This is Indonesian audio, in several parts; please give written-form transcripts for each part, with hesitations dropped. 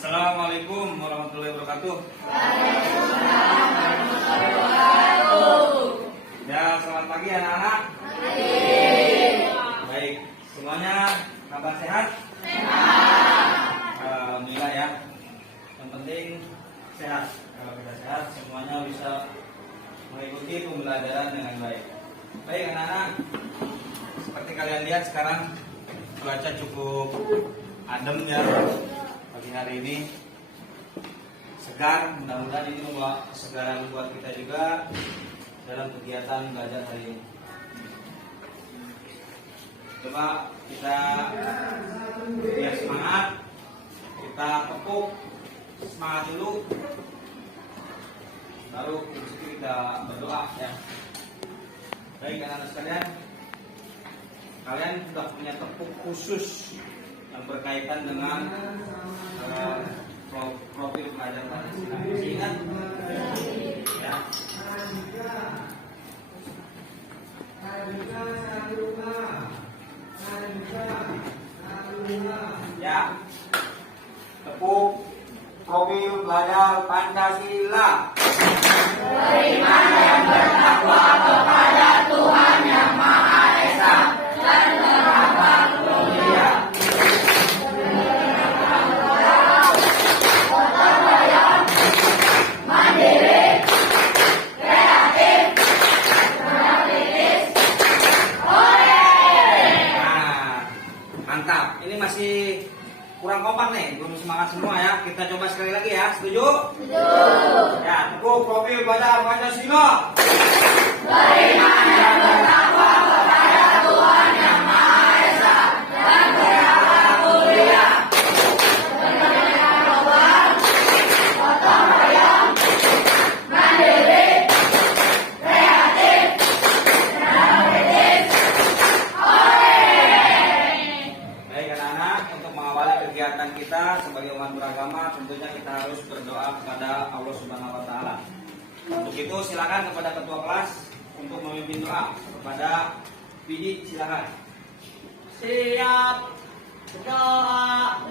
Assalamualaikum warahmatullahi wabarakatuh. Ya, selamat pagi anak-anak. Baik, semuanya kabar sehat? Alhamdulillah ya. Yang penting sehat. Kalau kita sehat, semuanya bisa mengikuti pembelajaran dengan baik. Baik anak-anak, seperti kalian lihat sekarang cuaca cukup adem ya. Pagi hari ini segar, mudah-mudahan ini membawa kesegaran buat kita juga dalam kegiatan belajar hari ini. Coba kita biar semangat, kita tepuk semangat dulu, baru kita berdoa ya. Baik anak-anak sekalian, kalian sudah punya tepuk khusus yang berkaitan dengan profil pelajar Pancasila. Masih ingat? Ya. Ya. Tepuk profil pelajar Pancasila. Beriman dan bertakwa kepada Tuhan Yang Maha Esa dan beragama mulia. Gotong royong, mandiri, kreatif, kritis. Nah, mantap. Ini masih kurang kompak nih, belum semangat semua ya. Kita coba sekali lagi ya. Setuju? Setuju. Ya, tepuk profil pelajar Pancasila. Beriman dan bertakwa kepada Tuhan Yang Maha Esa dan beragama mulia. Bernegara global, gotong royong, mandiri, kreatif, kritis. Baik anak-anak, untuk mengawali kegiatan kita sebagai umat beragama, tentunya kita harus berdoa kepada Allah Subhanahu wa taala. Untuk itu silakan kepada ketua kelas untuk memimpin doa. Kepada Pidi silakan. Siap. Doa.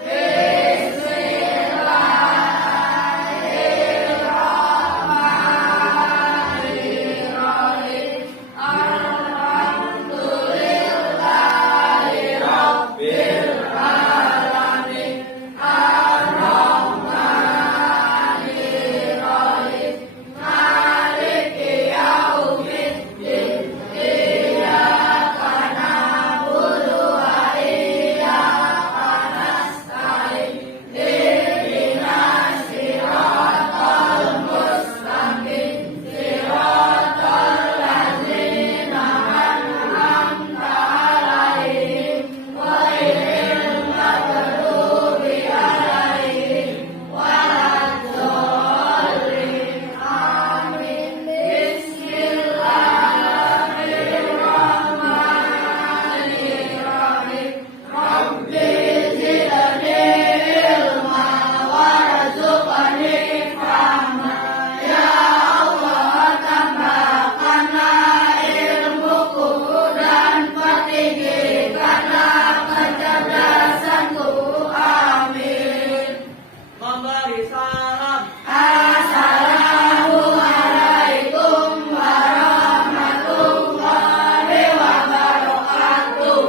Memberi salam. Assalamualaikum warahmatullahi wabarakatuh.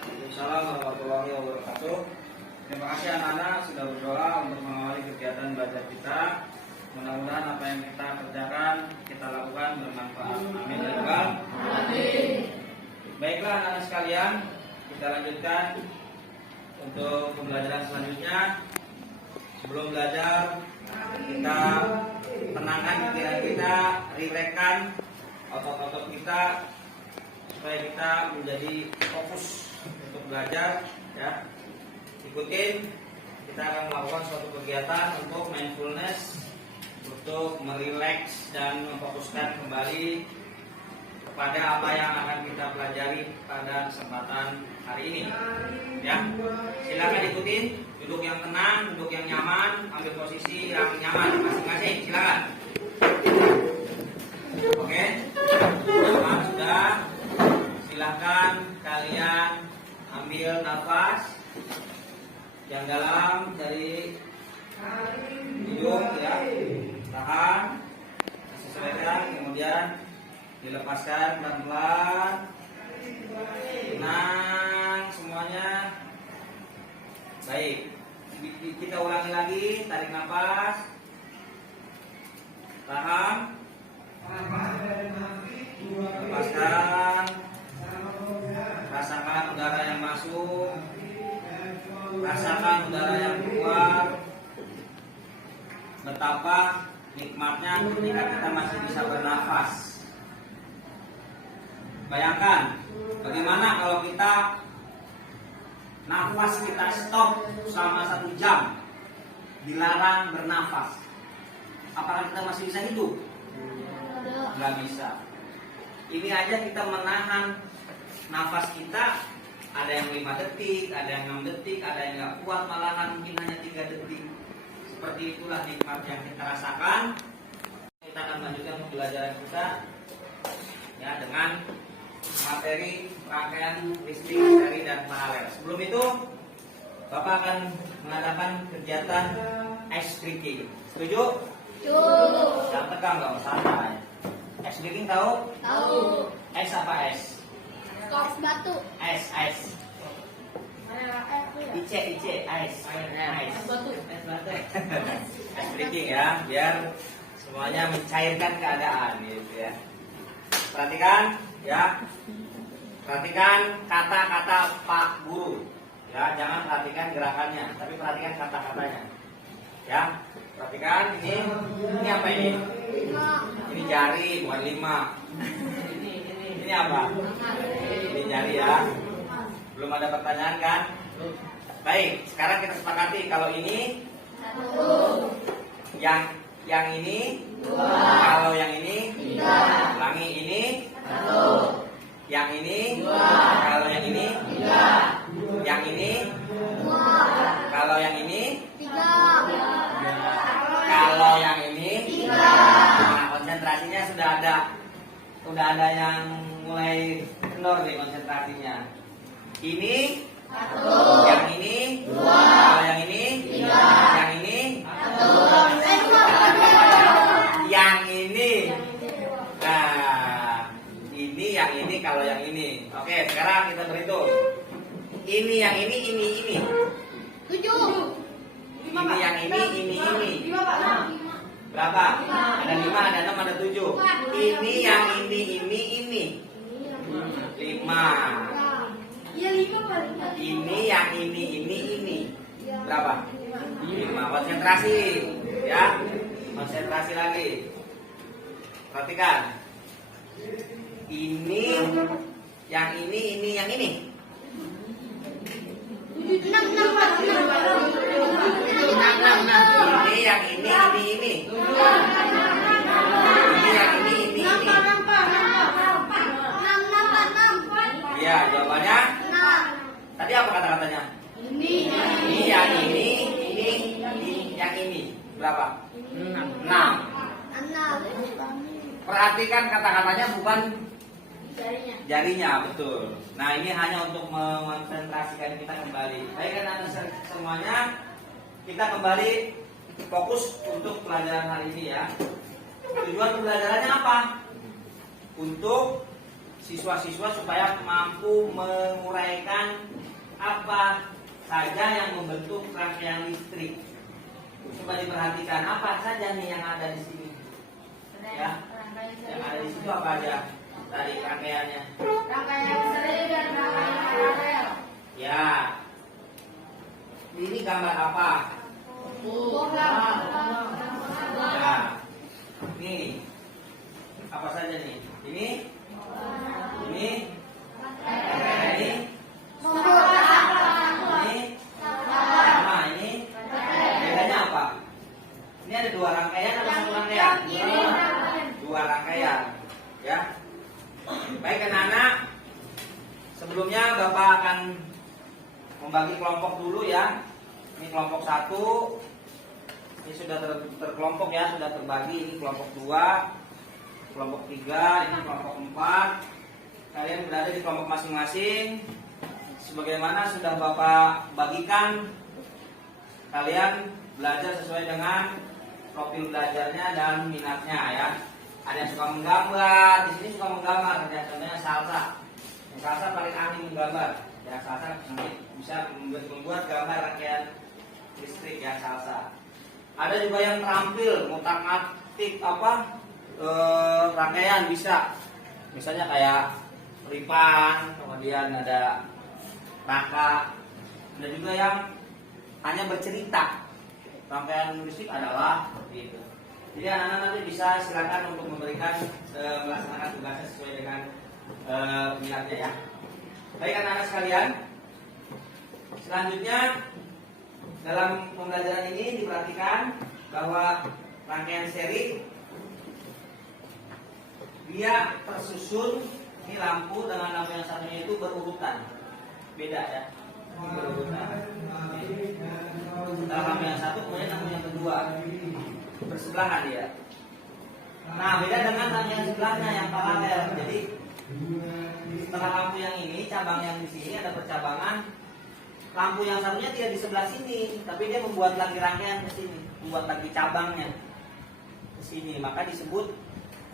Waalaikumsalam warahmatullahi wabarakatuh. Terima kasih anak-anak sudah berdoa untuk mengawali kegiatan belajar kita. Mudah-mudahan apa yang kita kerjakan, kita lakukan bermanfaat. Amin ya rabbal alamin. Baiklah anak-anak sekalian, kita lanjutkan untuk pembelajaran selanjutnya. Sebelum belajar, kita tenangkan pikiran kita, rilekskan otot-otot kita supaya kita menjadi fokus untuk belajar ya. Ikutin, kita akan melakukan suatu kegiatan untuk mindfulness, untuk merileks dan memfokuskan kembali kepada apa yang akan kita pelajari pada kesempatan hari ini ya. Silakan ikutin, duduk yang tenang, duduk yang nyaman, ambil posisi yang nyaman masing-masing, silakan. Oke, nyaman sudah, silakan kalian ambil nafas yang dalam dari Lepaskan pelan-pelan. Tenang semuanya. Baik. Kita ulangi lagi. Tarik nafas. Tahan. Lepaskan. Rasakan udara yang masuk. Rasakan udara yang keluar. Betapa nikmatnya ketika kita masih bisa bernafas. Bayangkan bagaimana kalau kita nafas kita stop selama 1 jam, dilarang bernafas. Apakah kita masih bisa hidup? Nggak bisa. Ini aja kita menahan nafas kita, ada yang 5 detik, ada yang 6 detik, ada yang nggak kuat malahan mungkin hanya 3 detik. Seperti itulah nikmat yang kita rasakan. Kita akan lanjutkan pembelajaran kita ya dengan materi rangkaian listrik, seri dan paralel. Sebelum itu, Bapak akan mengadakan kegiatan ice breaking. Setuju? Jangan tegang dong, santai. Ice breaking tahu? Tahu. Ice apa ice? Es batu. Ice. Ice, ice. Es batu. Ice breaking ya, biar semuanya mencairkan keadaan gitu ya. Perhatikan ya. Perhatikan kata-kata Pak Guru. Ya, jangan perhatikan gerakannya, tapi perhatikan kata-katanya. Ya, perhatikan ini apa ini? Ini jari bukan 5. Ini apa? Ini jari ya. Belum ada pertanyaan kan? Baik, sekarang kita sepakati kalau ini yang ini, kalau yang ini, ulangi ini, yang ini, kalau yang ini, yang ini, kalau yang ini, kalau yang ini. Nah, konsentrasinya sudah ada yang mulai kendor nih konsentrasinya. Ini, yang ini, kalau yang ini, yang ini, yang ini. Nah, ini yang ini, kalau yang ini. Oke, sekarang kita berhitung. Ini yang ini. Ini yang ini. Berapa? Ada 5, ada 6, ada 7. Ini yang ini. 5. Ini yang ini. Berapa? 5. Konsentrasi, ya. Konsentrasi lagi. Perhatikan. Ini yang ini, yang ini. Ini yang ini. Ini yang ini. Iya, jawabannya. Tadi apa kata-katanya? Ini yang ini, yang ini. Berapa? 6. Perhatikan kata-katanya bukan jarinya, betul. Nah, ini hanya untuk mengonsentrasikan kita kembali. Baik kan semuanya, kita kembali fokus untuk pelajaran hari ini ya. Tujuan pembelajarannya apa? Untuk siswa-siswa supaya mampu menguraikan apa saja yang membentuk rangkaian listrik. Coba diperhatikan apa saja nih yang ada di sini. Ya, yang ada di situ apa aja tadi rangkaiannya? Rangkaian seri dan rangkaian paralel. Ya. Ini gambar apa? Ya. Nih. Apa saja nih? Ini. Ini. Ini. Ini. Sama ini. Bedanya apa? Ini ada 2 rangkaian atau 1 rangkaian? 2 rangkaian. Ya. Baik anak-anak. Sebelumnya Bapak akan membagi kelompok dulu ya. Ini kelompok 1. Ini sudah terkelompok ya, sudah terbagi. Ini kelompok 2, kelompok 3, ini kelompok 4. Kalian berada di kelompok masing-masing. Sebagaimana sudah Bapak bagikan, kalian belajar sesuai dengan profil belajarnya dan minatnya ya. Ada yang suka menggambar, di sini suka menggambar, ya, contohnya salsa. Yang salsa paling ahli menggambar. Ya, salsa nanti bisa membuat gambar rangkaian listrik ya salsa. Ada juga yang terampil ngutak-ngatik rangkaian bisa. Misalnya kayak ripan, kemudian ada raka. Ada juga yang hanya bercerita. Rangkaian listrik adalah gitu. Jadi anak-anak nanti bisa silakan untuk memberikan melaksanakan tugasnya sesuai dengan minatnya ya. Baik anak-anak sekalian, selanjutnya dalam pembelajaran ini diperhatikan bahwa rangkaian seri dia tersusun, ini lampu dengan lampu yang satunya itu berurutan, beda ya, berurutan. Setelah lampu yang satu kemudian lampu yang kedua bersebelahan dia. Nah beda dengan lampu yang sebelahnya yang paralel. Jadi setelah lampu yang ini, cabang yang di sini ada percabangan. Lampu yang satunya tidak di sebelah sini, tapi dia membuat lagi rangkaian ke sini, membuat lagi cabangnya ke sini, maka disebut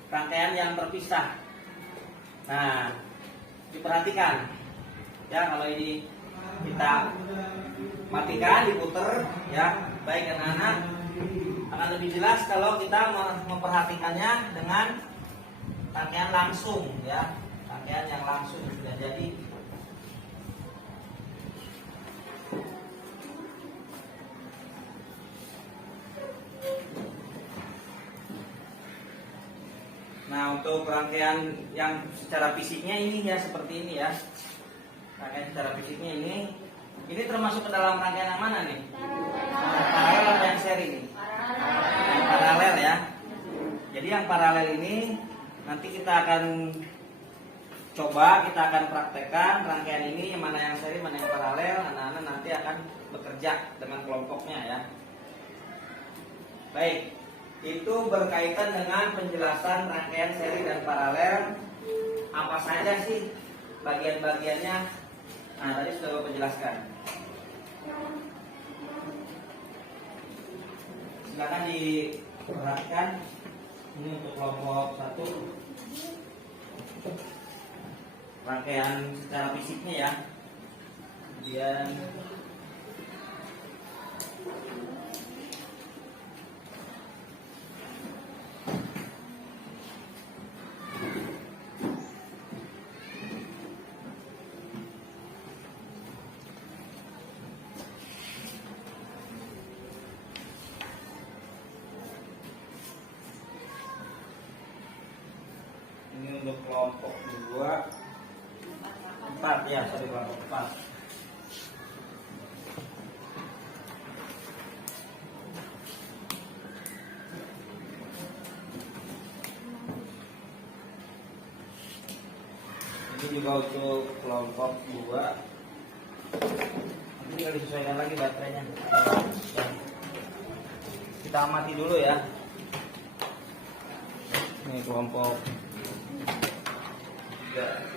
rangkaian yang terpisah. Nah, diperhatikan ya, kalau ini kita matikan, diputer ya, baik anak-anak akan lebih jelas kalau kita memperhatikannya dengan rangkaian langsung ya, rangkaian yang langsung sudah jadi. Nah untuk rangkaian yang secara fisiknya ini ya seperti ini ya. Rangkaian secara fisiknya ini termasuk ke dalam rangkaian yang mana nih? Paralel atau yang seri nih? Yang paralel ya. Jadi yang paralel ini nanti kita akan coba, kita akan praktekkan rangkaian ini, yang mana yang seri, mana yang paralel. Anak-anak nanti akan bekerja dengan kelompoknya ya. Baik. Itu berkaitan dengan penjelasan rangkaian seri dan paralel. Apa saja sih bagian-bagiannya? Nah tadi sudah Bapak jelaskan. Silakan diperhatikan. Ini untuk kelompok 1, rangkaian secara fisiknya ya. Kemudian ini untuk kelompok 4 ya, sorry kelompok 4. Ini juga untuk kelompok 2. Nanti tinggal disesuaikan lagi baterainya. Kita amati dulu ya. Ini kelompok 3.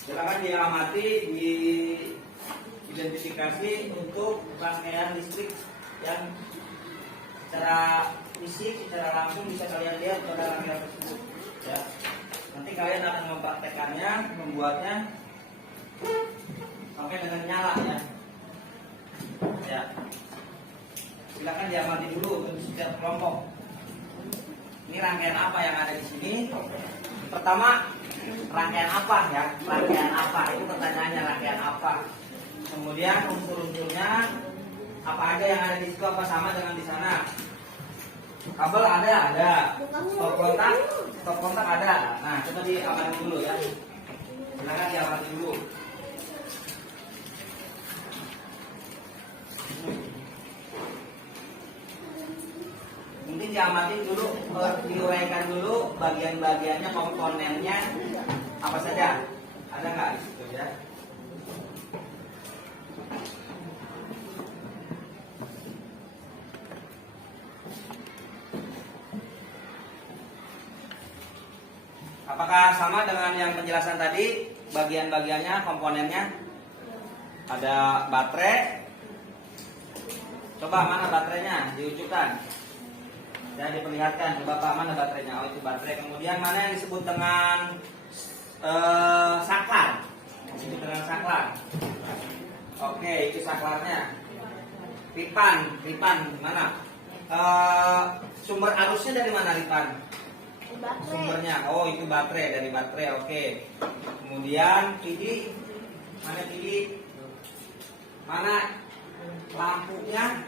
Silakan diamati, diidentifikasi untuk rangkaian listrik yang secara fisik, secara langsung bisa kalian lihat pada rangkaian tersebut. Ya. Nanti kalian akan mempraktekannya, membuatnya sampai dengan nyala ya. Ya. Silakan diamati dulu untuk setiap kelompok. Ini rangkaian apa yang ada di sini? Pertama, rangkaian apa ya? Rangkaian apa? Itu pertanyaannya, rangkaian apa? Kemudian unsur-unsurnya apa aja yang ada di situ, apa sama dengan di sana? Kabel ada. Stop kontak ada. Nah, coba diamati dulu ya. Silakan diamati dulu. Mungkin diamati dulu, diuraikan dulu bagian-bagiannya, komponennya apa saja. Ada nggak di situ ya? Apakah sama dengan yang penjelasan tadi? Bagian-bagiannya, komponennya? Ada baterai. Coba mana baterainya? Diujukan. Ya, diperlihatkan. Coba Pak, mana baterainya? Oh, itu baterai. Kemudian mana yang disebut dengan saklar? Disebut dengan saklar. Oke, itu saklarnya. Ripan mana? Sumber arusnya dari mana, Ripan? Sumbernya, oh itu baterai, dari baterai, oke. Kemudian PD, mana PD? Mana lampunya?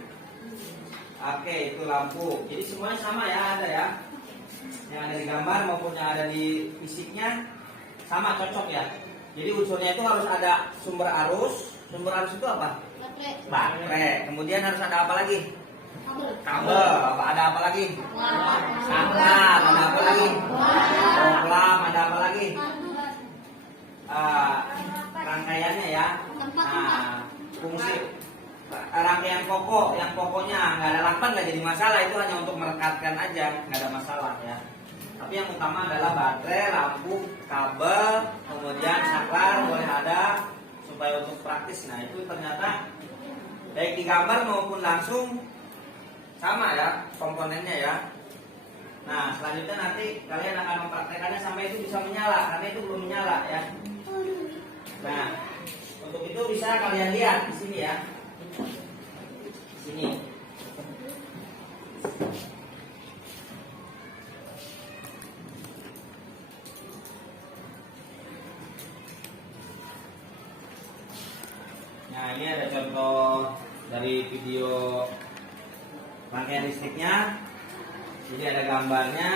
Oke, itu lampu. Jadi semuanya sama ya, ada ya. Yang ada di gambar maupun yang ada di fisiknya sama, cocok ya. Jadi unsurnya itu harus ada sumber arus. Sumber arus itu apa? Baterai. Kemudian harus ada apa lagi? Kabel. Ada apa lagi? Saklar. Ada apa lagi? Program. Ada apa lagi? Rangkaiannya ya. Nah, fungsi rangkaian pokok, yang pokoknya nggak ada lampan nggak jadi masalah, itu hanya untuk merekatkan aja, nggak ada masalah ya. Tapi yang utama adalah baterai, lampu, kabel, kemudian saklar boleh ada supaya untuk praktis. Nah itu ternyata baik di gambar maupun langsung sama ya komponennya ya. Nah selanjutnya nanti kalian akan mempraktekannya sampai itu bisa menyala, karena itu belum menyala ya. Nah untuk itu bisa kalian lihat di sini ya. Sini. Nah, ini ada contoh dari video rangkaian listriknya. Jadi ada gambarnya.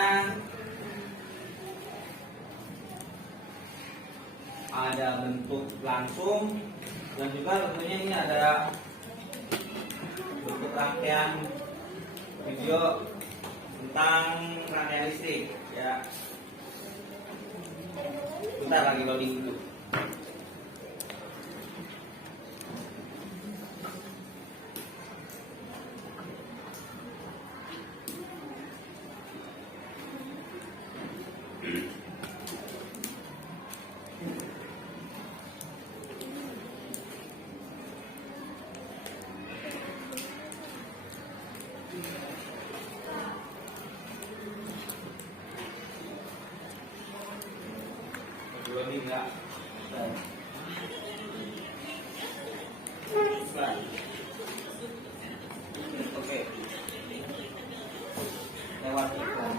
Ada bentuk langsung dan juga tentunya ini ada bentuk rangkaian video tentang rangkaian listrik ya. Bentar lagi loading dulu. Loading enggak? Oke. Lewat iklan.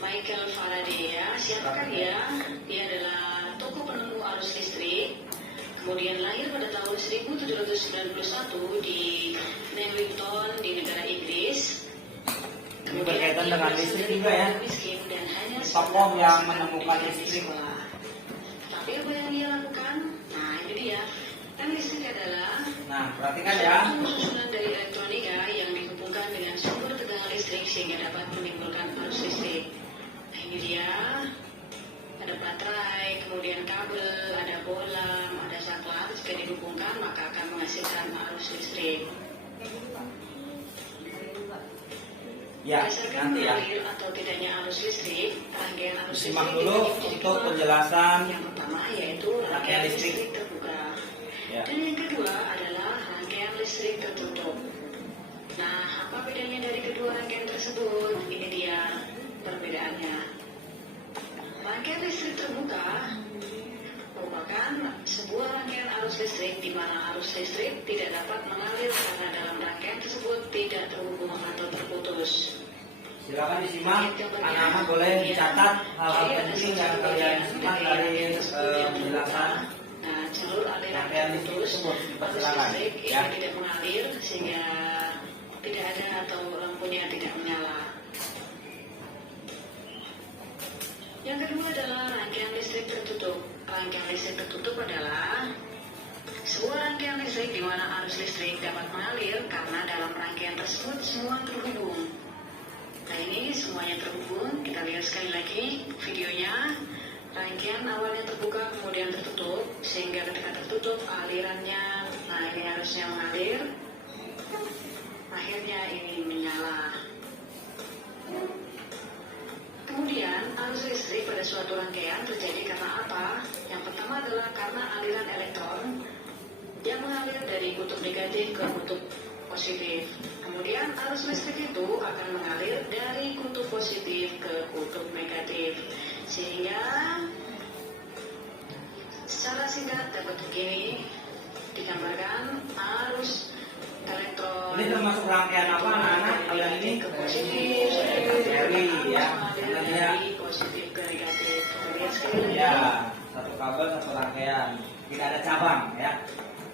Michael Faraday ya, siapakah dia? Dia adalah tokoh penemu arus listrik. Kemudian lahir pada tahun 1791 di Newington di negara Inggris. Ini berkaitan dengan listrik juga ya. Miskin dan hanya Tokoh yang menemukan listrik. Tapi apa yang dia lakukan? Nah itu dia. Kan listrik adalah perhatikan ya. susunan dari elektronika yang dihubungkan dengan sumber tegangan listrik sehingga dapat menimbulkan arus listrik. Nah ini dia, ada baterai, kemudian kabel, ada bolam, ada saklar. Jika dihubungkan maka akan menghasilkan arus listrik. Ya, Berdasarkan nanti ya. mengalir atau tidaknya arus listrik, rangkaian arus Simak listrik dulu dibagi menjadi untuk dua. penjelasan Yang pertama yaitu rangkaian rangkaian listrik. listrik terbuka. Ya. Dan yang kedua adalah rangkaian listrik tertutup. Nah, apa bedanya dari kedua rangkaian tersebut? Ini dia perbedaannya. Rangkaian listrik terbuka merupakan sebuah rangkaian arus listrik di mana arus listrik tidak dapat mengalir karena dalam rangkaian tersebut tidak terhubung atau terputus. Silakan disimak, anak-anak boleh dicatat hal-hal penting yang kalian simak dari penjelasan. Nah, jalur aliran rangkaian listrik putus, tersebut. arus Silakan listrik ya. yang tidak mengalir sehingga tidak ada atau lampunya tidak menyala. tertutup adalah sebuah rangkaian listrik di mana arus listrik dapat mengalir karena dalam rangkaian tersebut semua terhubung. Nah ini semuanya terhubung, kita lihat sekali lagi videonya. Rangkaian awalnya terbuka kemudian tertutup, sehingga ketika tertutup alirannya, nah ini harusnya mengalir, akhirnya ini menyala. Kemudian arus listrik pada suatu rangkaian terjadi karena apa? Yang pertama adalah karena aliran elektron yang mengalir dari kutub negatif ke kutub positif. Kemudian arus listrik itu akan mengalir dari kutub positif ke kutub negatif. Sehingga secara singkat dapat begini digambarkan arus elektron. Ini termasuk rangkaian apa anak-anak? Aliran ini ke positif, seri ya. dari positif ke negatif. Lihat sekali lagi. Ya, satu kabel satu rangkaian, tidak ada cabang ya.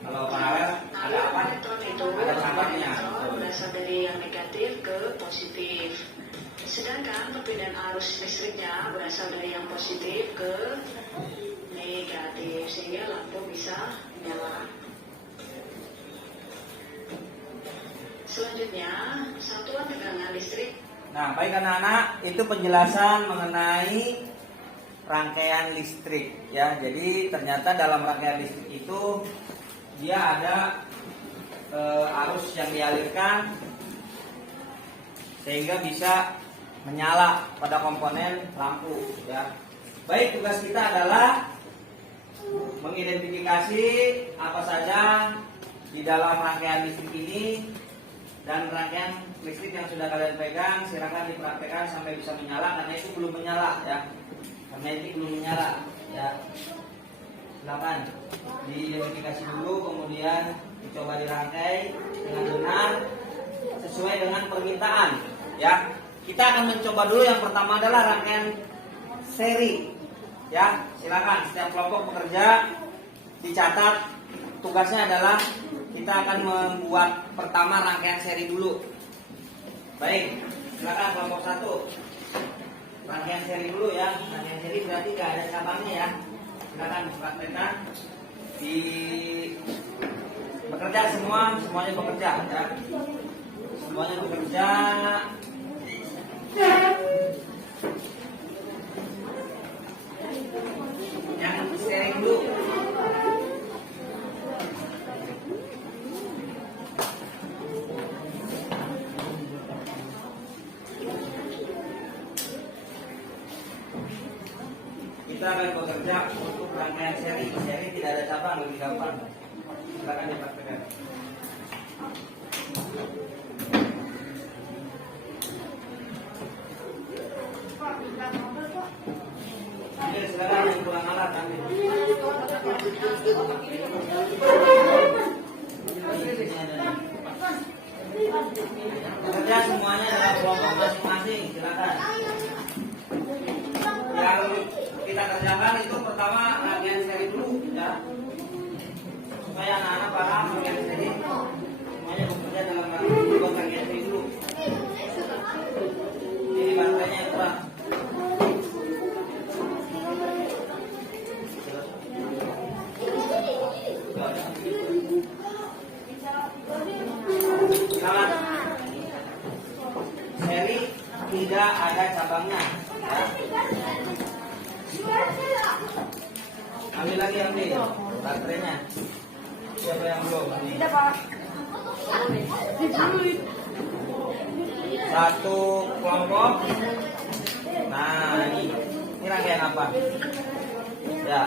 Kalau paralel ada apa? Elektron itu Ada cabangnya. berasal dari yang negatif ke positif. Sedangkan perbedaan arus listriknya berasal dari yang positif ke negatif, sehingga lampu bisa menyala. Selanjutnya, satuan tegangan listrik. Nah, baik anak-anak, itu penjelasan mengenai rangkaian listrik ya. Jadi ternyata dalam rangkaian listrik itu dia ada arus yang dialirkan sehingga bisa menyala pada komponen lampu ya. Baik, tugas kita adalah mengidentifikasi apa saja di dalam rangkaian listrik ini, dan rangkaian listrik yang sudah kalian pegang silakan dipraktekkan sampai bisa menyala, karena itu belum menyala ya. Karena ini belum menyala ya. Silakan diidentifikasi dulu, kemudian dicoba dirangkai dengan benar sesuai dengan permintaan ya. Kita akan mencoba dulu yang pertama adalah rangkaian seri ya. Silakan setiap kelompok pekerja dicatat, tugasnya adalah kita akan membuat pertama rangkaian seri dulu. Baik, silakan kelompok 1 rangkaian seri dulu ya. Rangkaian seri berarti gak ada cabangnya ya. Silakan praktekkan di bekerja semuanya bekerja ya. Semuanya bekerja. Yang seri dulu. Kita akan bekerja untuk rangkaian seri. Seri tidak ada cabang, lebih gampang. Silakan dipraktekkan. Oke, silakan yang kurang alat ambil. Bekerja semuanya dalam kelompok masing-masing. Silakan. Yang kita kerjakan itu pertama rangkaian seri dulu ya, supaya anak-anak paham rangkaian seri. Semuanya bekerja dalam rangkaian seri dulu. Ini baterainya yang kurang. Selamat. Seri tidak ada cabangnya ya. Ambil lagi, ambil baterainya. Siapa yang belum? Tidak, Pak. Satu kelompok. Nah, ini rangkaian apa? Ya.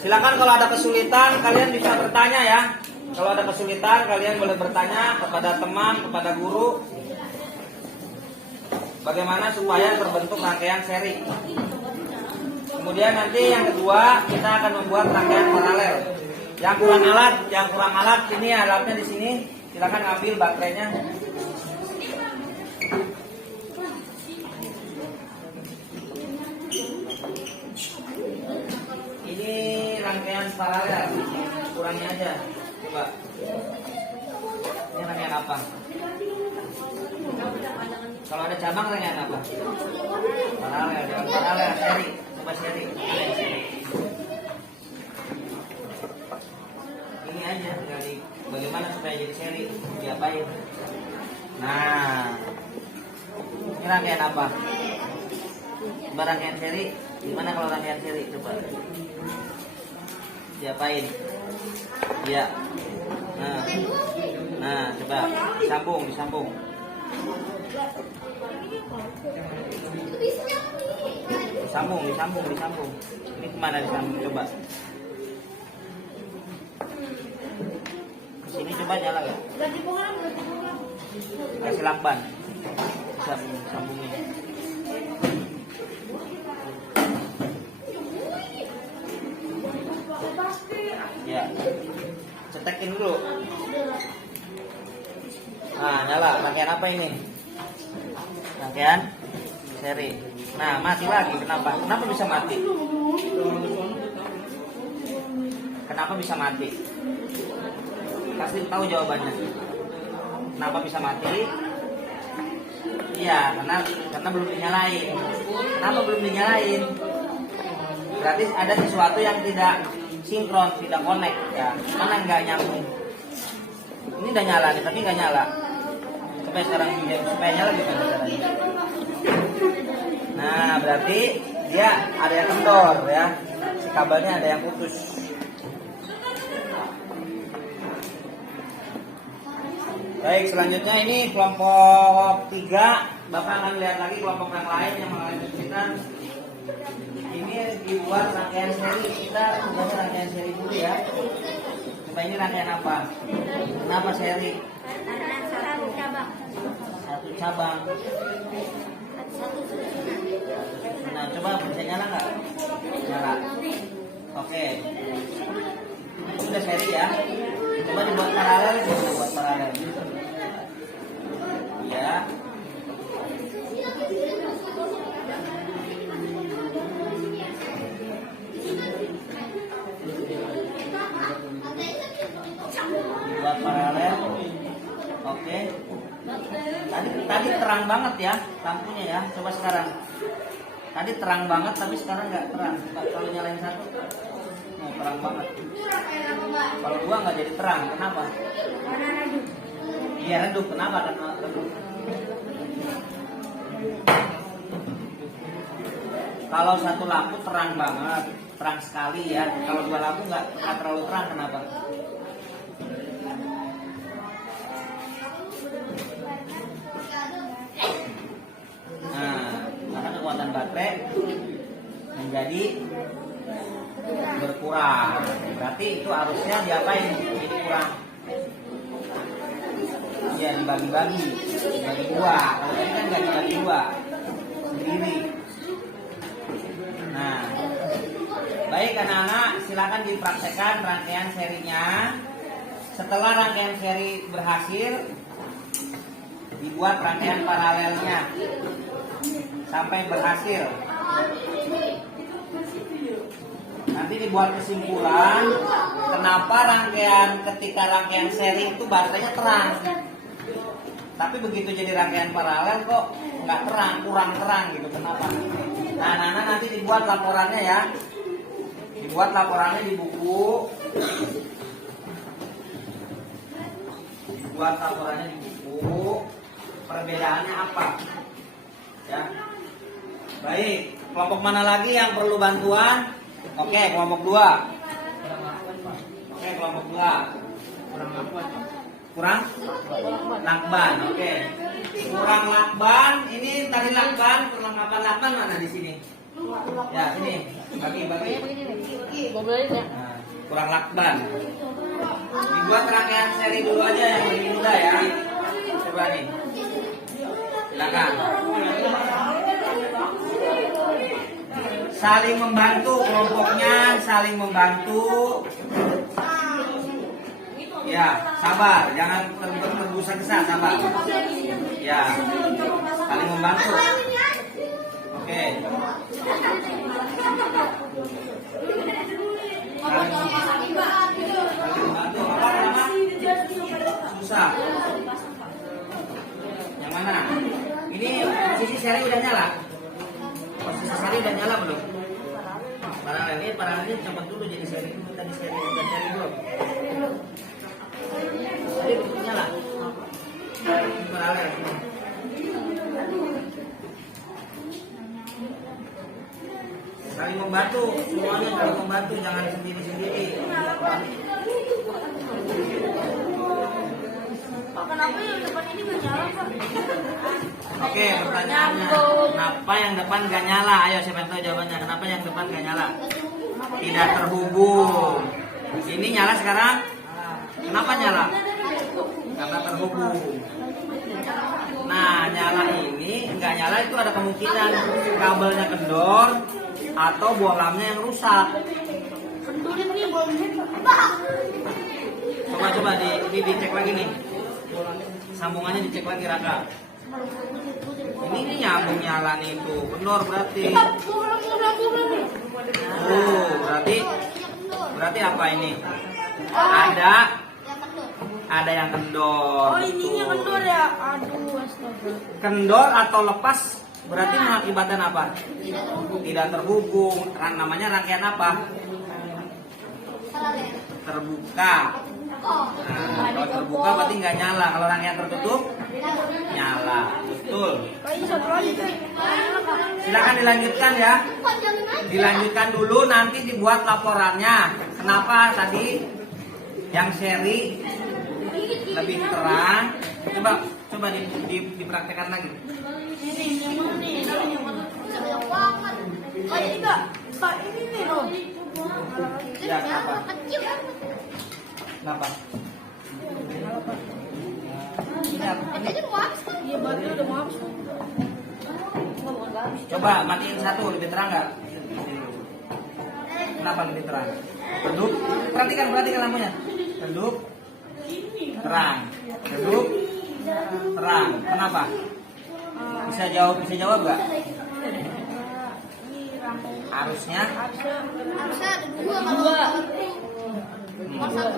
Silakan kalau ada kesulitan kalian bisa bertanya ya. Kalau ada kesulitan kalian boleh bertanya kepada teman, kepada guru. Bagaimana supaya terbentuk rangkaian seri. Kemudian nanti yang kedua kita akan membuat rangkaian paralel. Yang kurang alat, ini alatnya di sini. Silakan ambil baterainya. Ini rangkaian paralel. Kurangnya aja. Coba. Ini rangkaian apa? Kalau ada cabang rangkaian apa? Paralel, seri. Coba seri. jadi seri, diapain? Nah, ini rangkaian apa? Coba rangkaian seri, gimana kalau rangkaian seri? Coba diapain? Ya. Nah, coba disambung. Disambung. Ini kemana disambung? Coba. Sini coba nyala nggak? Kasih lakban. Sambungnya. Ya. Cetekin dulu. Nah, nyala. Rangkaian apa ini? Rangkaian seri. Nah, mati lagi. Kenapa? Kenapa bisa mati? Kenapa bisa mati? Pasti tahu jawabannya. Kenapa bisa mati? Iya, karena belum dinyalain. Kenapa belum dinyalain? Berarti ada sesuatu yang tidak sinkron, tidak connect. Ya, mana nggak nyambung? Ini udah nyala nih, tapi nggak nyala. Supaya nyala gimana caranya? Nah, berarti dia ada yang kendor ya. Si kabelnya ada yang putus. Baik, selanjutnya ini kelompok 3. Bapak akan lihat lagi kelompok yang lain yang melanjutkan. Ini dibuat rangkaian seri. Kita buat rangkaian seri dulu ya. Coba ini rangkaian apa? Kenapa seri? Satu cabang. Nah, coba bisa nyala nggak? Nyala. Oke. Ini udah seri ya. Coba dibuat paralel, Ya. Buat paralel. Oke. Tadi terang banget ya lampunya ya. Coba sekarang. Tadi terang banget tapi sekarang nggak terang. Kalau nyalain satu, terang banget. Kalau dua nggak jadi terang. Kenapa? Iya, redup. Kenapa? Karena redup. Kalau satu lampu terang banget, terang sekali ya. Kalau dua lampu nggak terlalu terang. Kenapa? Nah, karena kekuatan baterai menjadi berkurang. Berarti itu harusnya diapain? Jadi kurang. Ya, dibagi-bagi dua. Kalau tadi kan nggak dibagi dua, sendiri. Nah, baik anak-anak, silakan dipraktekkan rangkaian serinya. Setelah rangkaian seri berhasil, dibuat rangkaian paralelnya sampai berhasil. Nanti dibuat kesimpulan kenapa ketika rangkaian seri itu baterainya terang, tapi begitu jadi rangkaian paralel kok nggak terang, kurang terang gitu. Kenapa? Nah, anak-anak nanti dibuat laporannya ya. Dibuat laporannya di buku. Dibuat laporannya di buku. Perbedaannya apa? Ya. Baik, kelompok mana lagi yang perlu bantuan? Oke, kelompok 2. Oke, kelompok 2. Kurang lakban. Oke. Kurang lakban. Ini tadi lakban, kurang lakban mana di sini? Ya, ini. Bagi. Nah, kurang lakban. Dibuat rangkaian seri dulu aja yang lebih mudah ya. Coba nih. Silakan. Saling membantu kelompoknya, saling membantu. Ya, sabar, jangan tergesa-gesa, sabar. Ya, saling membantu. Oke. Saling membantu. Apa nama? Susah. Yang mana? Ini posisi seri udah nyala. Posisi seri udah nyala belum? Paralel ini cepet dulu jadi seri. Tadi seri udah seri belum? Nyala. Paralel. Saling membantu, semuanya saling membantu, jangan sendiri-sendiri. Pak, kenapa yang depan ini nggak nyala, Pak? Oke, pertanyaannya, kenapa yang depan gak nyala? Ayo, siapa yang tahu jawabannya? Kenapa yang depan gak nyala? Tidak terhubung. Ini nyala sekarang? Kenapa nyala? Karena terhubung. Nah, nyala ini nggak nyala itu ada kemungkinan kabelnya kendor atau bohlamnya yang rusak. Kendurnya ini belum. Coba dicek lagi nih. Sambungannya dicek lagi, Raka. Ini nyambung nyala nih itu. Kendor berarti. Oh, berarti apa ini? Ada yang kendor. Oh, ininya kendor ya. Aduh, astaga. Kendor atau lepas berarti mengakibatkan apa? Tidak terhubung. Namanya rangkaian apa? Terbuka. Nah, kalau terbuka berarti nggak nyala. Kalau rangkaian tertutup nyala. Betul. Silakan dilanjutkan ya. Dilanjutkan dulu, nanti dibuat laporannya. Kenapa tadi yang seri lebih terang? Coba dipraktekkan lagi. Ini yang mana nih? Oh, ini enggak. Pak, ini nih loh. Ya, apa? Kenapa? Iya, baterainya udah mau habis. Coba matiin satu, lebih terang nggak? Kenapa lebih terang? Redup. Perhatikan lampunya. Redup. Terang. Redup. Terang. Kenapa? Bisa jawab nggak? Harusnya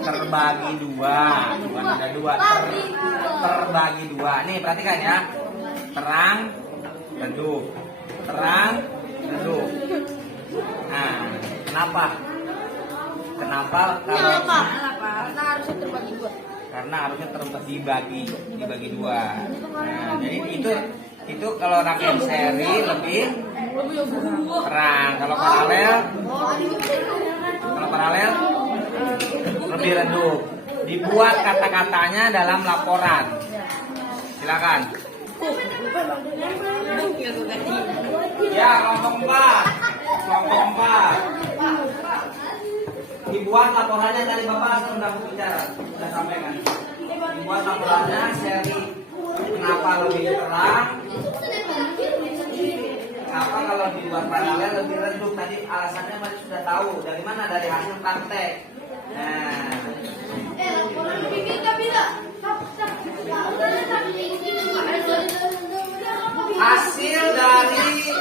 terbagi dua, bukan ada dua, terbagi dua. Nih perhatikan ya, terang, redup, terang, redup. Nah, kenapa? Karena harusnya terbagi dua. Karena harusnya dibagi dua. Nah, jadi itu kalau rangkaian seri lebih terang. Kalau paralel lebih redup. Dibuat kata-katanya dalam laporan. Silakan. Ya, kelompok 4. Dibuat laporannya dari Bapak sudah bicara, sudah sampaikan. Dibuat laporannya seri kenapa lebih terang, kenapa kalau dibuat paralel lebih redup. Tadi alasannya masih sudah tahu. Dari mana? Dari hasil praktek. Nah, hasil dari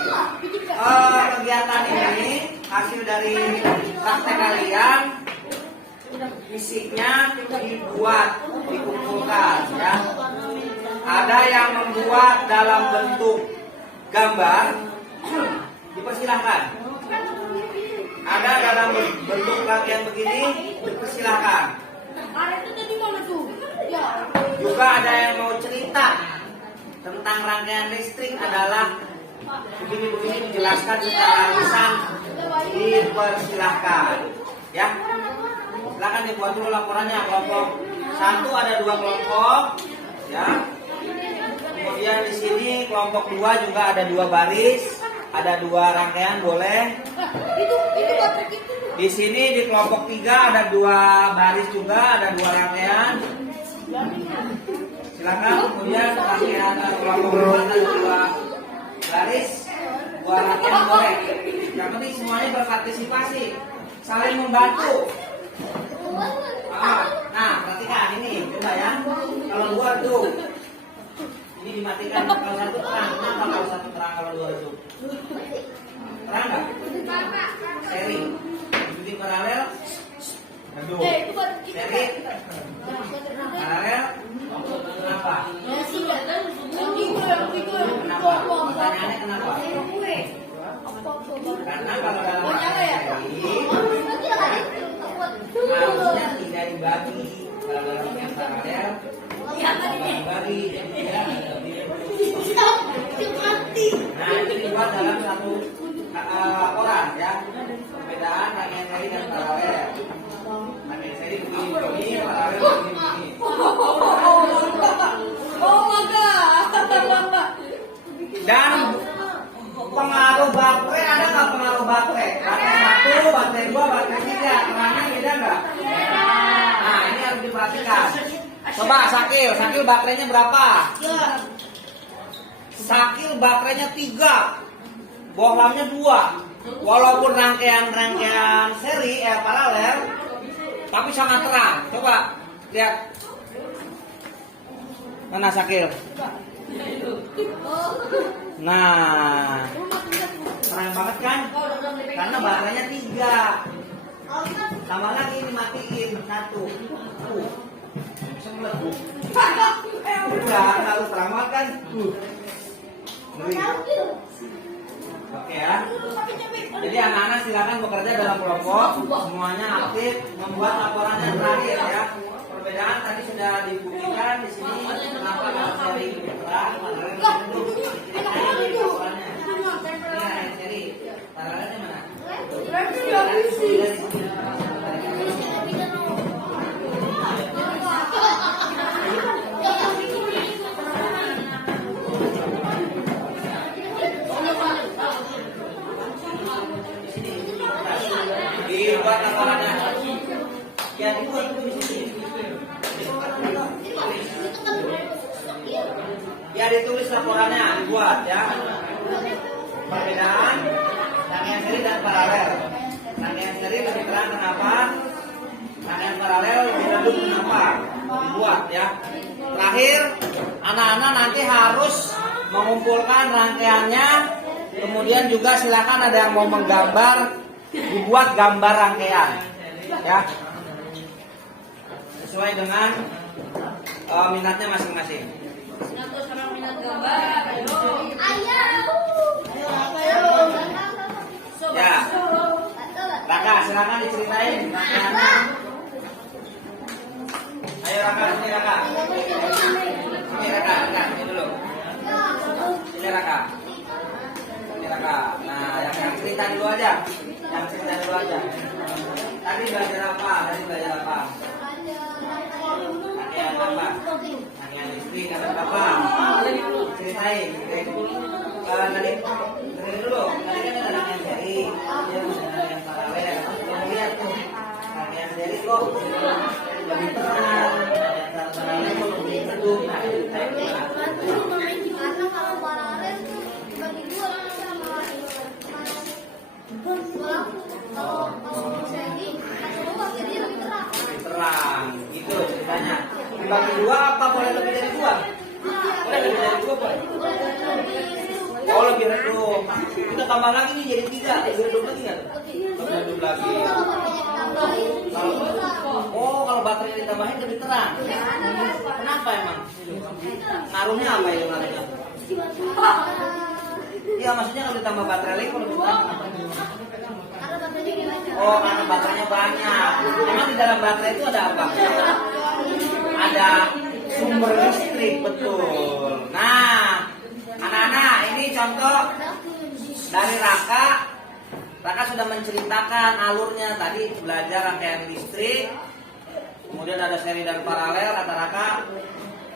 kegiatan ini, hasil dari praktek kalian, fisiknya dibuat, dikumpulkan ya. Ada yang membuat dalam bentuk gambar, dipersilahkan. Ada dalam bentuk rangkaian begini, dipersilahkan. Juga ada yang mau cerita tentang rangkaian listrik adalah begini dijelaskan secara lisan, dipersilahkan ya. Silakan dibuat dulu laporannya. Kelompok 1 ada 2 kelompok ya. Kemudian di sini kelompok 2 juga ada 2 baris, ada 2 rangkaian boleh. Di sini di kelompok 3 ada 2 baris juga, ada 2 rangkaian. Silakan. Kemudian rangkaian kelompok 2 ada 2 baris, 2 rangkaian boleh. Yang penting semuanya berpartisipasi, saling membantu. Nah, perhatikan ini, coba ya. Kalau 2 tuh, ini dimatikan. Kalau 1 terang, kenapa kalau 1 terang, kalau 2 redup? Terang nggak? Seri, ikuti paralel, redup. Seri, paralel, kenapa? Kenapa? Pertanyaannya kenapa? Karena kalau dalam seri harusnya tidak dibagi. Kalau dalam yang paralel bagi ya. Nah itu dibuat dalam satu laporan ya. Perbedaan rangkaian seri dan paralel. Rangkaian seri begini, paralel begini. Dan pengaruh baterai ada nggak pengaruh baterai? Baterai 1, baterai 2, baterai 3, terangnya beda nggak? Nah ini harus diperhatikan. Coba Sakil baterainya berapa? Sakil baterainya 3, bohlamnya 2. Walaupun rangkaian seri paralel, tapi sangat terang. Coba lihat. Mana Sakil? Nah, terang banget kan? Karena baterainya 3. Tambah lagi ini matiin 1. Bisa meletup. Udah, lalu terang banget kan? Ngeri. Oke ya. Jadi anak-anak silakan bekerja dalam kelompok, semuanya aktif, membuat laporan yang terakhir ya. Perbedaan tadi sudah dibuktikan di sini. Kenapa dalam seri terang? Paralelnya mana? Dibuat laporannya. Ya dibuat itu di sini. Ya ditulis laporannya, dibuat ya. Perbedaan rangkaian seri dan paralel. Rangkaian seri lebih terang kenapa? Rangkaian paralel lebih redup kenapa? Dibuat ya. Terakhir, anak-anak nanti harus mengumpulkan rangkaiannya. Kemudian juga silakan ada yang mau menggambar, dibuat gambar rangkaian ya. Sesuai dengan minatnya masing-masing. Ya, Raka, silakan diceritain rangkaiannya. Ayo Raka, sini Raka. Ini Raka, ini dulu. Ini Raka. Ini Raka. Nah, yang cerita dulu aja. Yang cerita dulu aja. Tadi belajar apa? Rangkaian apa? Rangkaian listrik atau apa? Ceritain. Tadi dulu. Tadi kan ada rangkaian seri, kemudian ada rangkaian paralel. Kamu lihat tuh, rangkaian seri kok lebih terang, rangkaian paralel kok lebih redup. Nah, Karena kalau paralel tuh dibagi 2 sama kalau segi jadi lebih terang. Terang, gitu ceritanya. Dibagi 2 apa boleh lebih dari 2? Boleh lebih dari 2 boleh. Oh lebih redup. Kita tambah lagi nih jadi 3. Lebih redup lagi nggak? Lebih redup lagi. Kalau baterai ditambahin lebih terang. Kenapa emang? Ngaruhnya apa itu ngaruhnya? Iya maksudnya kalau ditambah baterai lagi kalau lebih terang. Oh karena baterainya banyak. Emang di dalam baterai itu ada apa? Ada sumber listrik, betul. Nah, anak-anak ini contoh dari Raka. Raka sudah menceritakan alurnya tadi, belajar rangkaian listrik. Kemudian ada seri dan paralel kata Raka.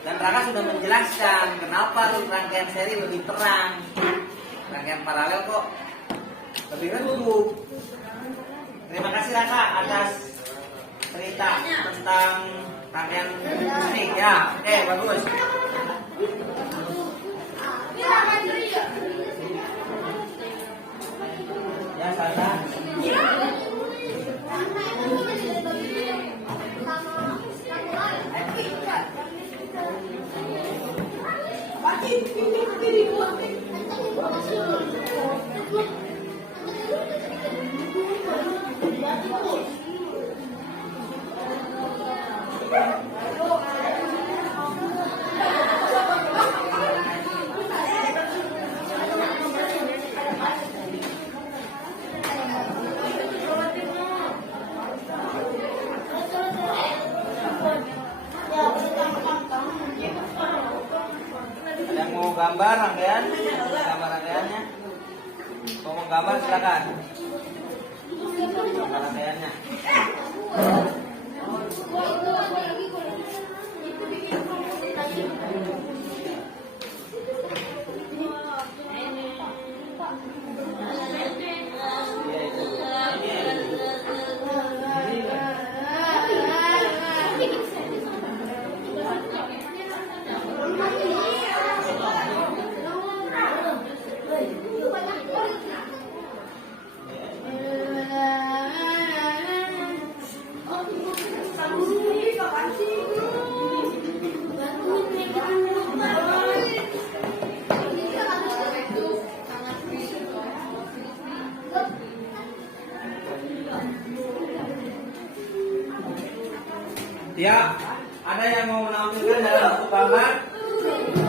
Dan Raka sudah menjelaskan kenapa rangkaian seri lebih terang, rangkaian paralel kok lebih redup. Terima kasih Raka atas cerita tentang rangkaian listrik ya. Oke, bagus. Ya, Sasa. Yang mau gambar rangkaian? Gambar rangkaiannya? Mau gambar silakan. Gambar rangkaiannya. Ya, ada yang mau menampilkan dalam bentuk gambar?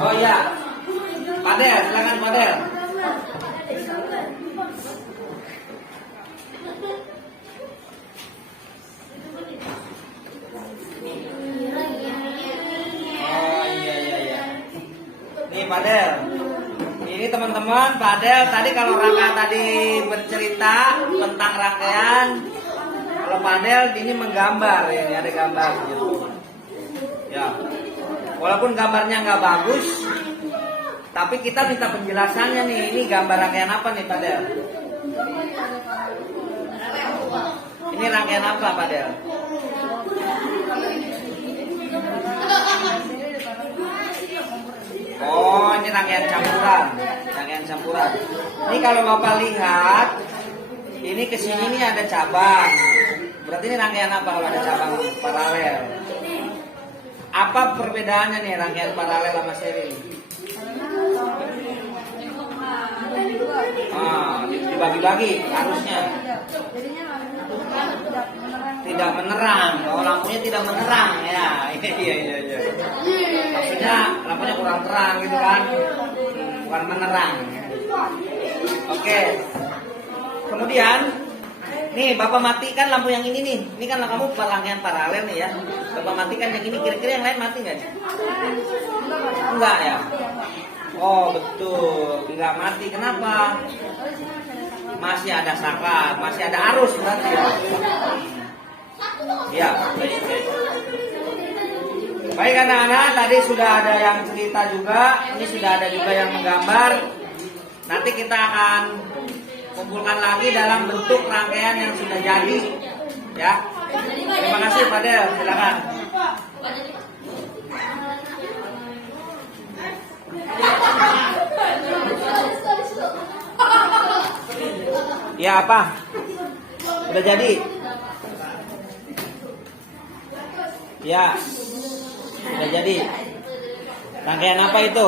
Oh iya, Padel, silakan Padel. Oh iya. Nih Padel. Ini teman-teman, Padel tadi kalau Rangga tadi bercerita tentang rangkaian. Kalau Padel ini menggambar ya, ini ada gambar gitu. Ya, walaupun gambarnya nggak bagus, tapi kita minta penjelasannya nih. Ini gambar rangkaian apa nih Padel? Ini rangkaian apa Padel? Oh, ini rangkaian campuran. Rangkaian campuran. Ini kalau Bapak lihat, ini kesini nih ada cabang. Berarti ini rangkaian apa kalau ada cabang paralel? Apa perbedaannya nih rangkaian paralel sama seri? Dibagi-bagi arusnya. Tidak menerang. Oh, lampunya tidak menerang ya. Iya. Maksudnya lampunya kurang terang gitu kan? Bukan menerang. Oke. Kemudian nih Bapak matikan lampu yang ini nih. Ini kan kamu rangkaian paralel nih ya. Bapak matikan yang ini, kira-kira yang lain mati nggak? Enggak ya. Oh betul, nggak mati. Kenapa? Masih ada sakat, masih ada arus berarti ya. Ya, baik. Baik anak-anak, tadi sudah ada yang cerita juga. Ini sudah ada juga yang menggambar. Nanti kita akan kumpulkan lagi dalam bentuk rangkaian yang sudah jadi, ya. Terima kasih Padel, silakan. Ya apa? Udah jadi? Ya, udah jadi. Rangkaian apa itu?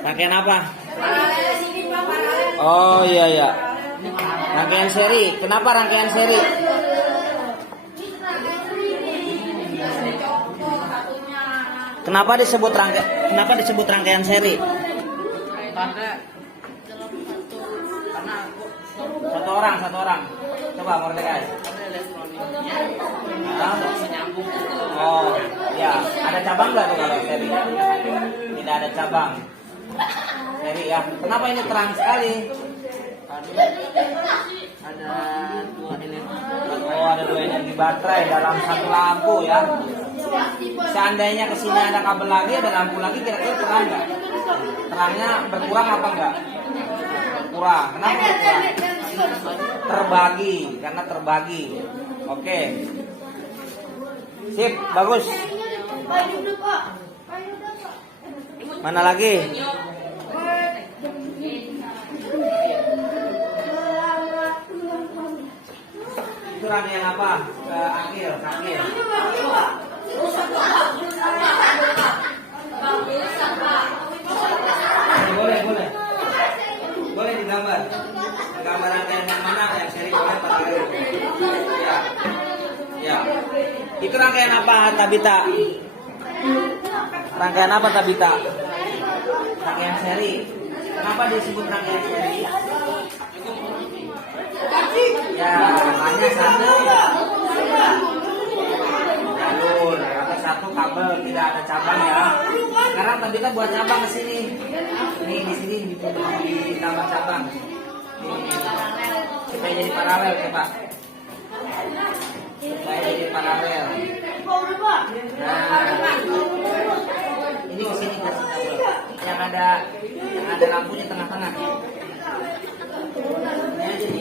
Rangkaian apa? Oh iya. Rangkaian seri. Kenapa rangkaian seri? Kenapa disebut rangkaian seri? Satu orang. Coba Mordecai. Oh, ya. Ada cabang nggak tuh kalau seri? Tidak ada cabang. Seri ya. Kenapa ini terang sekali? Ada dua energi baterai dalam satu lampu ya. Seandainya kesini ada kabel lagi, ada lampu lagi, kira-kira terang nggak? Terangnya berkurang apa enggak? Berkurang. Kenapa berkurang? Karena terbagi. Oke. Sip, bagus. Mana lagi? Itu rangkaian apa? Ke akhir. Boleh digambar. Gambar rangkaian yang mana? Yang seri boleh paralel. Ya. Itu rangkaian apa Tabita? Rangkaian apa Tabita? Rangkaian seri. Kenapa disebut rangkaian seri? Ya, hanya satu jalur atau satu kabel, tidak ada cabang ya. Sekarang tapi kita buat cabang ke sini. Nih di sini ditambah cabang. Ini supaya jadi paralel ya Pak. Supaya jadi paralel. Nah, ini ke sini kasih kabel. Yang ada lampunya tengah-tengah. Ini aja nih.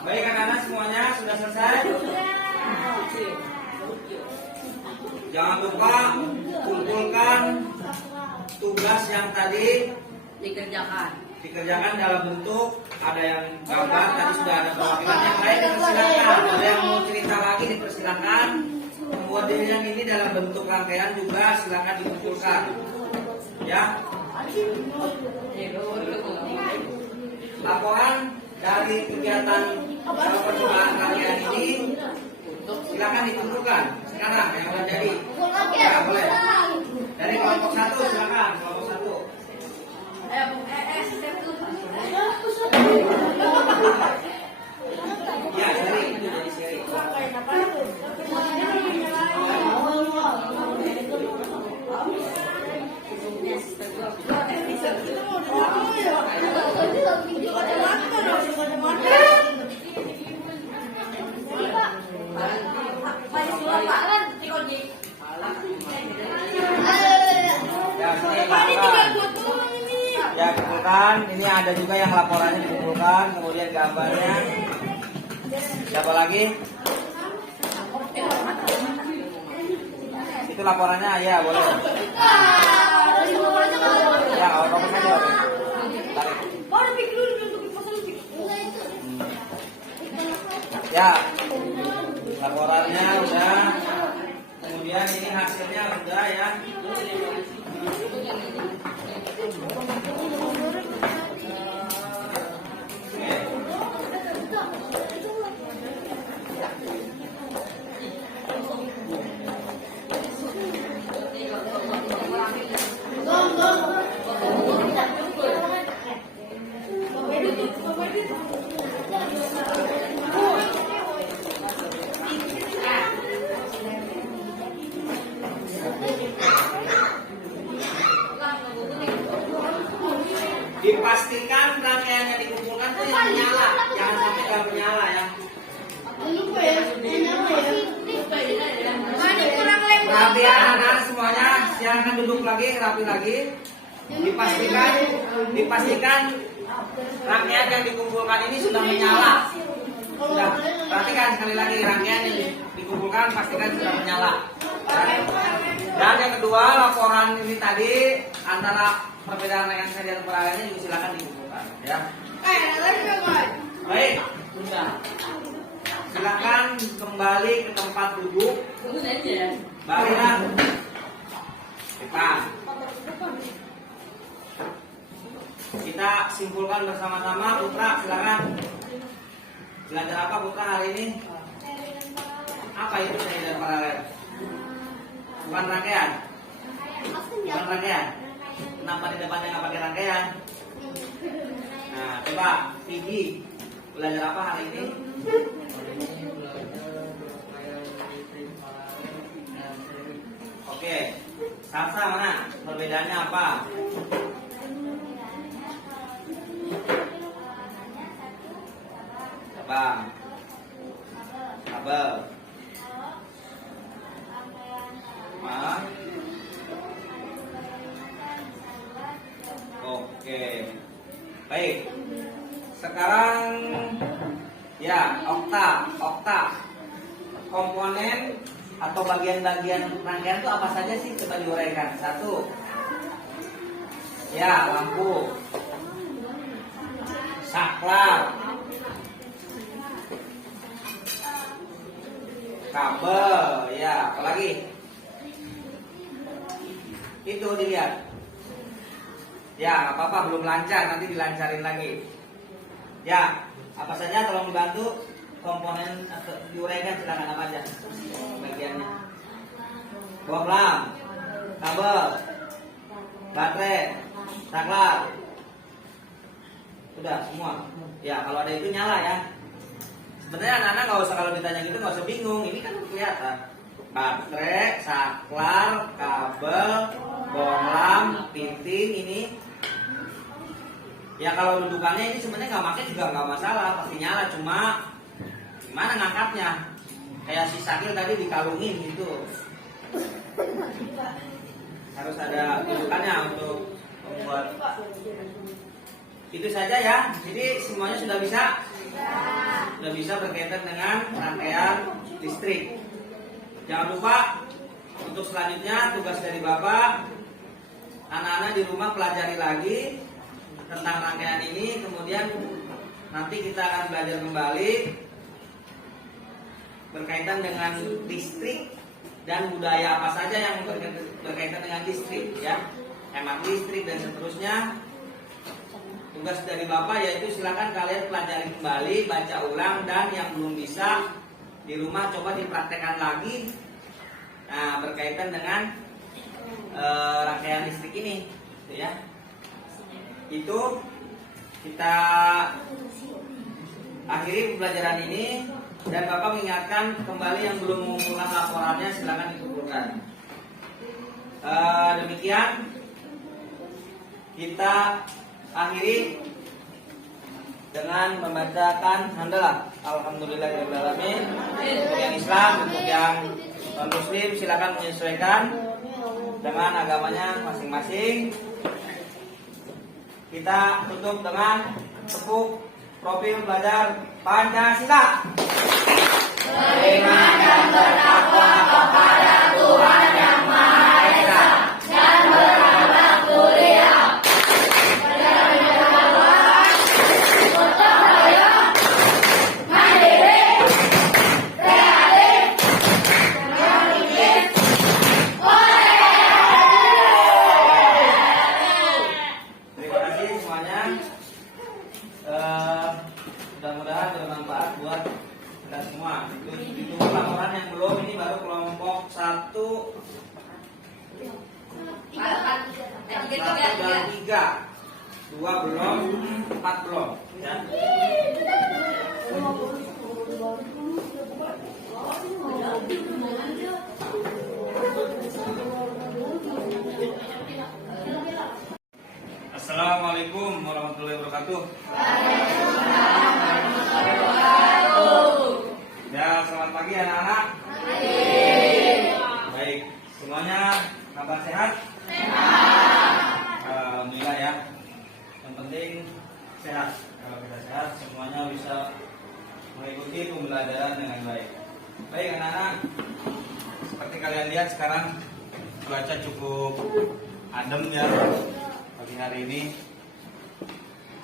Baik anak-anak semuanya sudah selesai. Jangan lupa kumpulkan tugas yang tadi dikerjakan dalam bentuk ada yang gambar, tadi sudah ada perwakilan yang lain dipersilakan. Ada yang mau cerita lagi dipersilakan. Kemudian yang ini dalam bentuk rangkaian juga silakan dikumpulkan. Ya. Laporan dari kegiatan percobaan rangkaian ini silakan dikumpulkan sekarang yang sudah jadi. Ya, boleh. Dari kelompok 1 silakan kelompok 1. Ya, seri itu jadi seri. Ya, kumpulkan. Ini ada juga yang laporannya dikumpulkan, kemudian gambarnya. Siapa lagi? Itu laporannya, ya boleh. Ya, kamu saja. Tarik. Ya, laporannya udah. Kemudian ini hasilnya udah ya. Dipastikan rangkaian yang dikumpulkan itu yang menyala, jangan sampai nggak menyala ya. Rapi ya anak-anak semuanya, silakan duduk lagi, rapi lagi. Dipastikan rangkaian yang dikumpulkan ini sudah menyala. Sudah, perhatikan sekali lagi rangkaian yang dikumpulkan pastikan sudah menyala. Dan yang kedua, laporan ini tadi antara perbedaan rangkaian dan peralihannya juga silakan dikumpulkan ya. Baik, sudah. Silakan kembali ke tempat duduk. Baiklah. Kita simpulkan bersama-sama. Putra, silakan. Belajar apa Putra hari ini? Apa itu seri dan paralel? Bukan rangkaian. Bukan rangkaian. Kenapa di depannya nggak pakai rangkaian? Nah, coba Vicky belajar apa hari ini? Oke, Sarsa mana? Perbedaannya apa? Coba. Kabel. Oke. Baik. Sekarang ya, okta. Komponen atau bagian-bagian rangkaian itu apa saja sih? Coba diuraikan. 1. Ya, lampu. Saklar. kabel, ya, apalagi? Itu dilihat. Ya, nggak apa-apa, belum lancar, nanti dilancarin lagi. Ya, apa saja tolong dibantu komponen atau diuraikan, silakan apa aja bagiannya. Bohlam, kabel, baterai, saklar. Udah semua. Ya, kalau ada itu nyala ya. Sebenarnya anak-anak nggak usah, kalau ditanya gitu nggak usah bingung. Ini kan kelihatan. Baterai, saklar, kabel, bohlam, pinting ini. Ya kalau dudukannya ini sebenarnya nggak pakai juga nggak masalah, pasti nyala. Cuma gimana ngangkatnya? Kayak si Sakil tadi dikalungin gitu. Harus ada dudukannya untuk membuat. Itu saja ya. Jadi semuanya sudah bisa. Sudah bisa berkaitan dengan rangkaian listrik. Jangan lupa untuk selanjutnya tugas dari Bapak, anak-anak di rumah pelajari lagi tentang rangkaian ini, kemudian nanti kita akan belajar kembali berkaitan dengan listrik dan budaya apa saja yang berkaitan dengan listrik, ya, hemat listrik dan seterusnya. Tugas dari Bapak yaitu silakan kalian pelajari kembali, baca ulang, dan yang belum bisa di rumah coba dipraktekkan lagi. Nah, berkaitan dengan rangkaian listrik ini, gitu ya. Itu kita akhiri pembelajaran ini, dan Bapak mengingatkan kembali yang belum mengumpulkan laporannya silakan dikumpulkan. Demikian kita akhiri dengan membacakan hamdalah alhamdulillahirobbilalamin. Untuk yang Islam, untuk yang non Muslim silakan menyesuaikan dengan agamanya masing-masing. Kita tutup dengan tepuk profil belajar Pancasila. Beriman dan bertakwa kepada Tuhan Yang Maha Esa dan beramal mulia. Mudah-mudahan bermanfaat buat kita semua. Itu laporan yang belum, ini baru kelompok 1 dan 3. 2 belum, 4 belum, ya. Assalamualaikum warahmatullahi wabarakatuh. Ya, selamat pagi anak-anak. Baik, semuanya kabar sehat? Alhamdulillah ya. Yang penting sehat. Kalau kita sehat, semuanya bisa mengikuti pembelajaran dengan baik. Baik anak-anak, seperti kalian lihat sekarang cuaca cukup adem ya. Pagi hari ini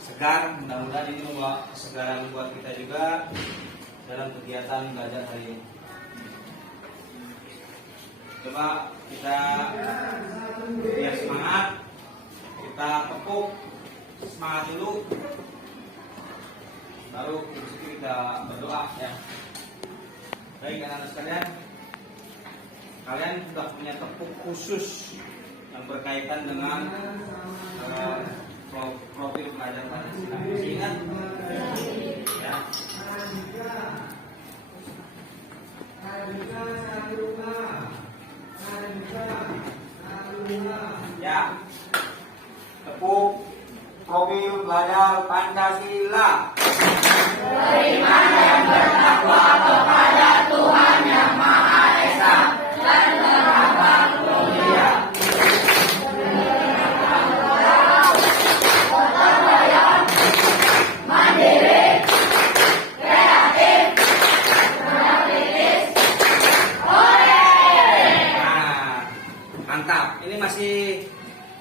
segar, mudah-mudahan ini membawa kesegaran buat kita juga dalam kegiatan belajar hari ini. Coba kita biar semangat, kita tepuk semangat dulu, baru kita berdoa ya. Baik anak-anak sekalian, kalian sudah punya tepuk khusus yang berkaitan dengan profil pelajar Pancasila. Masih ingat? Ya. Ya. Tepuk profil pelajar Pancasila. Beriman dan bertakwa kepada Tuhan Yang Maha Esa dan beramal mulia. Mandiri, kreatif, kritis, mantap. Ini masih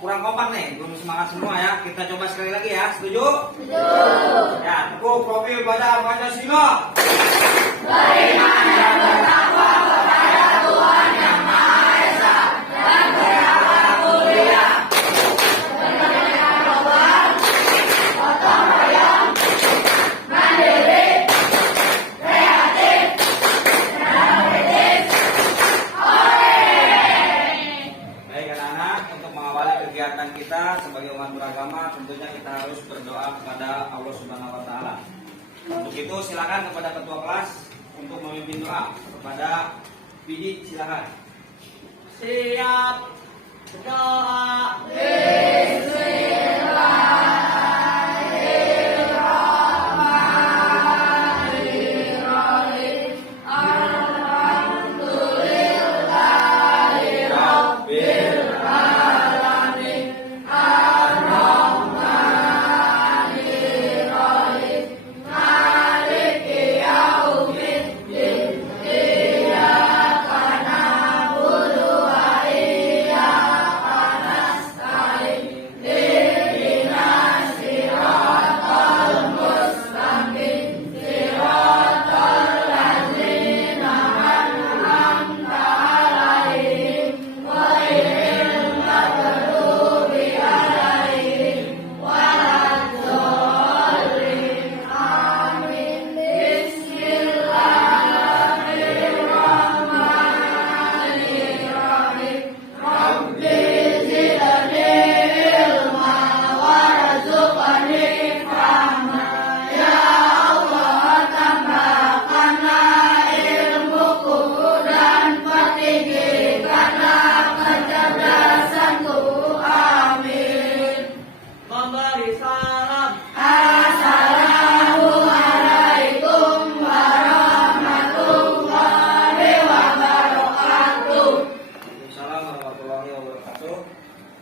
kurang kompak nih, belum semangat semua ya. Kita coba sekali lagi ya, setuju? Setuju. Ya, tepuk profil pada Pancasila. Beriman dan bertakwa persilakan kepada ketua kelas untuk memimpin doa. Kepada Bidi, silakan. Siap. Doa.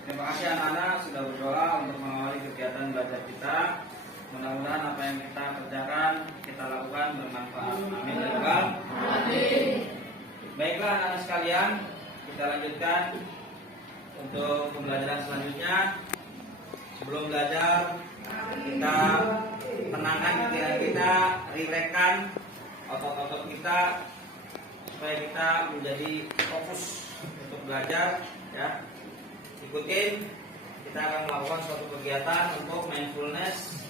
Terima kasih anak-anak sudah berdoa untuk mengawali kegiatan belajar kita. Mudah-mudahan apa yang kita kerjakan, kita lakukan bermanfaat. Amin ya Rabbal alamin. Baiklah anak-anak sekalian, kita lanjutkan untuk pembelajaran selanjutnya. Sebelum belajar, kita tenangkan pikiran kita, rilekskan otot-otot kita supaya kita menjadi fokus untuk belajar, ya. Ikutin, kita akan melakukan suatu kegiatan untuk mindfulness,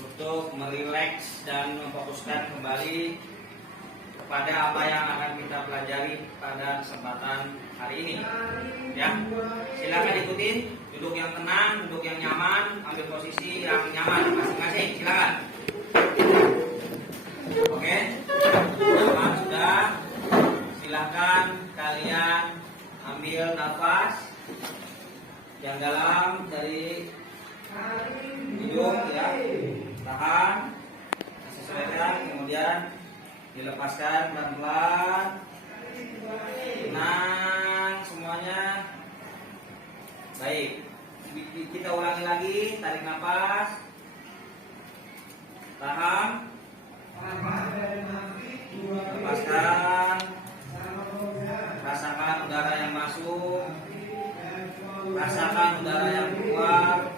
untuk merileks dan memfokuskan kembali kepada apa yang akan kita pelajari pada kesempatan hari ini. Ya, silakan ikutin, duduk yang tenang, duduk yang nyaman, ambil posisi yang nyaman masing-masing. Silakan. Oke, nyaman sudah. Silakan kalian ambil nafas yang dalam dari hidung, ya, tahan, sesuaikan, kemudian dilepaskan pelan-pelan, tenang semuanya. Baik, kita ulangi lagi, tarik nafas, tahan, lepaskan, rasakan udara yang masuk, rasakan udara yang keluar.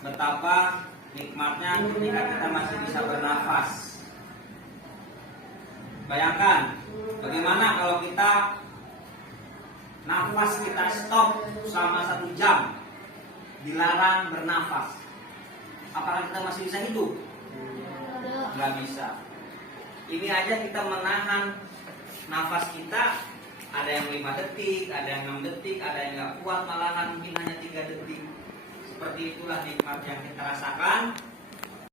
Betapa nikmatnya ketika kita masih bisa bernafas. Bayangkan bagaimana kalau kita nafas kita stop selama 1 jam, dilarang bernafas. Apakah kita masih bisa hidup? Nggak bisa. Ini aja kita menahan nafas kita, ada yang 5 detik, ada yang 6 detik, ada yang nggak kuat malahan mungkin hanya 3 detik. Seperti itulah nikmat yang kita rasakan